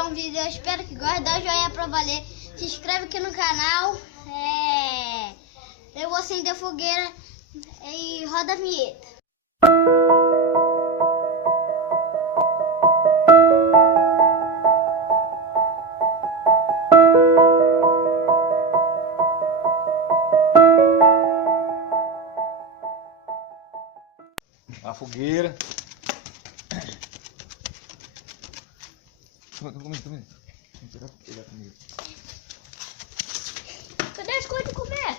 gravar um vídeo. Eu espero que goste. Dá o joinha pra valer. Se inscreve aqui no canal. Eu vou acender a fogueira e roda a vinheta. A fogueira. Come. Pegar comigo. Cadê as coisas de comer?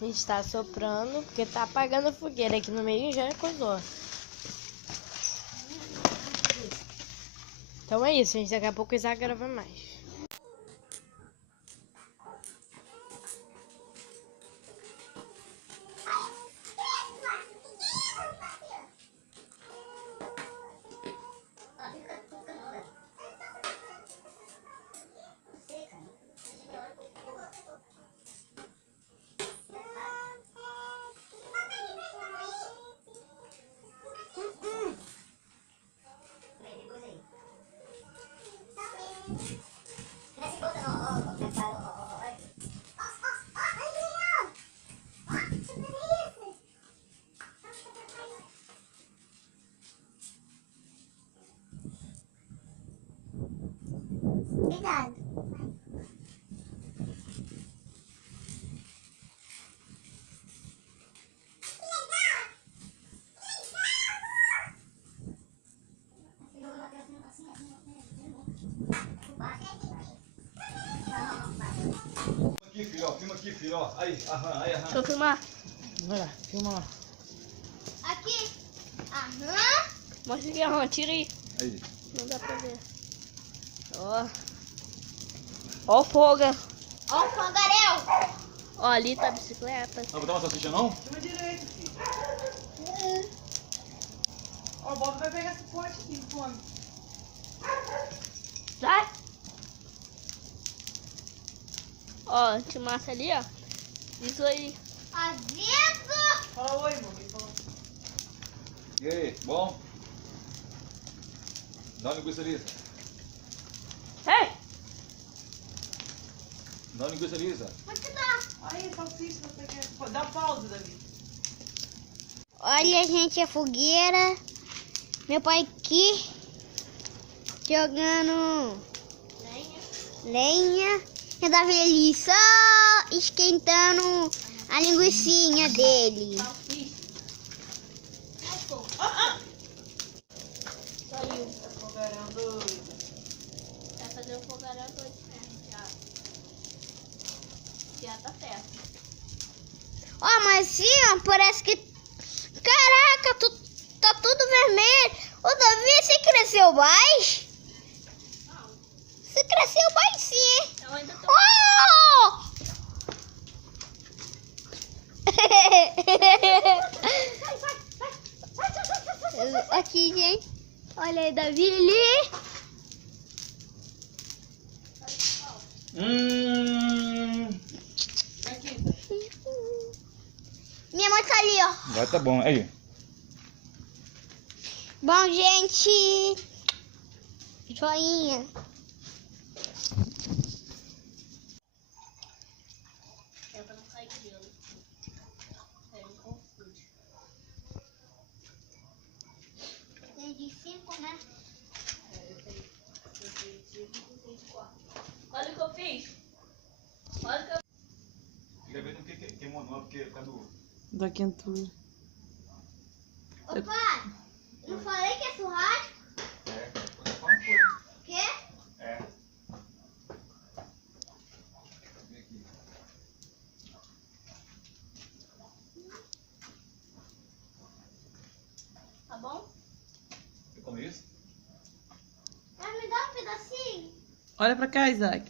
A gente tá soprando porque tá apagando a fogueira aqui no meio e já coisou. Então é isso, gente. Daqui a pouco o Isaac grava mais. Cuidado. Aqui, filho, ó. Filma aqui, filho, ó. Aí, aham. Deixa eu filmar. Vai lá, filma lá. Aqui. Aham. Mostra aqui, aham. Tira aí. Aí. Não dá pra ver. Ó. Ó o fogo. Ó o fogaréu. Ó, ali tá a bicicleta. Não botar uma salsicha, não? Filma direito, filho. Ó, o Bob vai pegar esse pote aqui, come. Sai. Ó, te massa ali, ó. Isso aí. Azedo. Fala oi, irmão. Ele falou. E aí, bom? Dá uma linguiça lisa. Ei! Dá uma linguiça lisa. Onde que tá? Aí, salsicha, você quer. Dá pausa, Davi. Olha, gente, a fogueira. Meu pai aqui jogando lenha. E o Davi ali só esquentando a linguicinha dele. Saiu. Tá fogarão doido. Vai fazer o fogarão dois já. Já tá certo. Ó, mas assim, ó, parece que... Caraca, tá tudo vermelho. Ô, Davi, você cresceu mais? Não, Você cresceu mais sim, hein? eu ainda tô. Oh! Aqui, gente. Olha aí, Davi ali. Aqui. Minha mãe tá ali, ó. Agora tá bom. Aí. Bom, gente. Joinha. É pra não cair gelo. É um confuso. Tem de 5, né? Eu tenho 5 e 4. Olha o que eu fiz. Olha o que eu Fica vendo que queimou não, porque por causa do... Da quentura. Ô, pai, não falei que é churrasco? Quando foi? O quê? É. Vem aqui. Tá bom? Você come isso? Vai me dar um pedacinho? Olha pra cá, Isaac.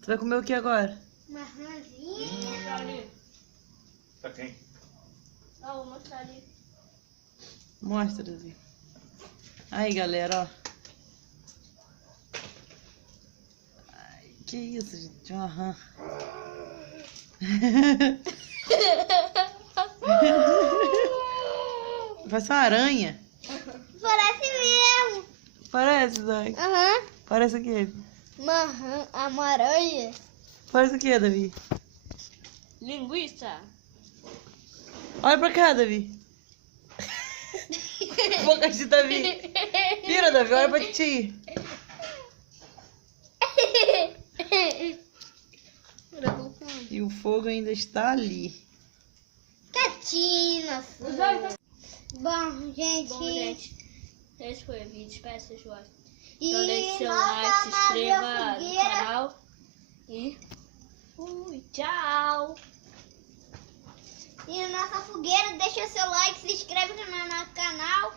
Você vai comer o que agora? Uma rãzinha. Ali. Pra quem? Ó, vou mostrar ali. Mostra, Davi. Aí, galera, ó. Ai, que isso, gente? Uma rã. Parece uma aranha. Parece mesmo. Parece, Davi. Aham. Parece o quê? Uma aranha. Parece o quê, Davi? Linguiça. Olha pra cá, Davi. Boca de Davi. Vira, Davi, olha pra ti. E o fogo ainda está ali. Quietinho. Bom, gente. Bom, gente, esse foi o vídeo. Espero que vocês gostem. E Então deixe seu nossa like, se inscreva no fogueira. canal. E fui, tchau. E nossa fogueira, deixa seu like, se inscreve no canal.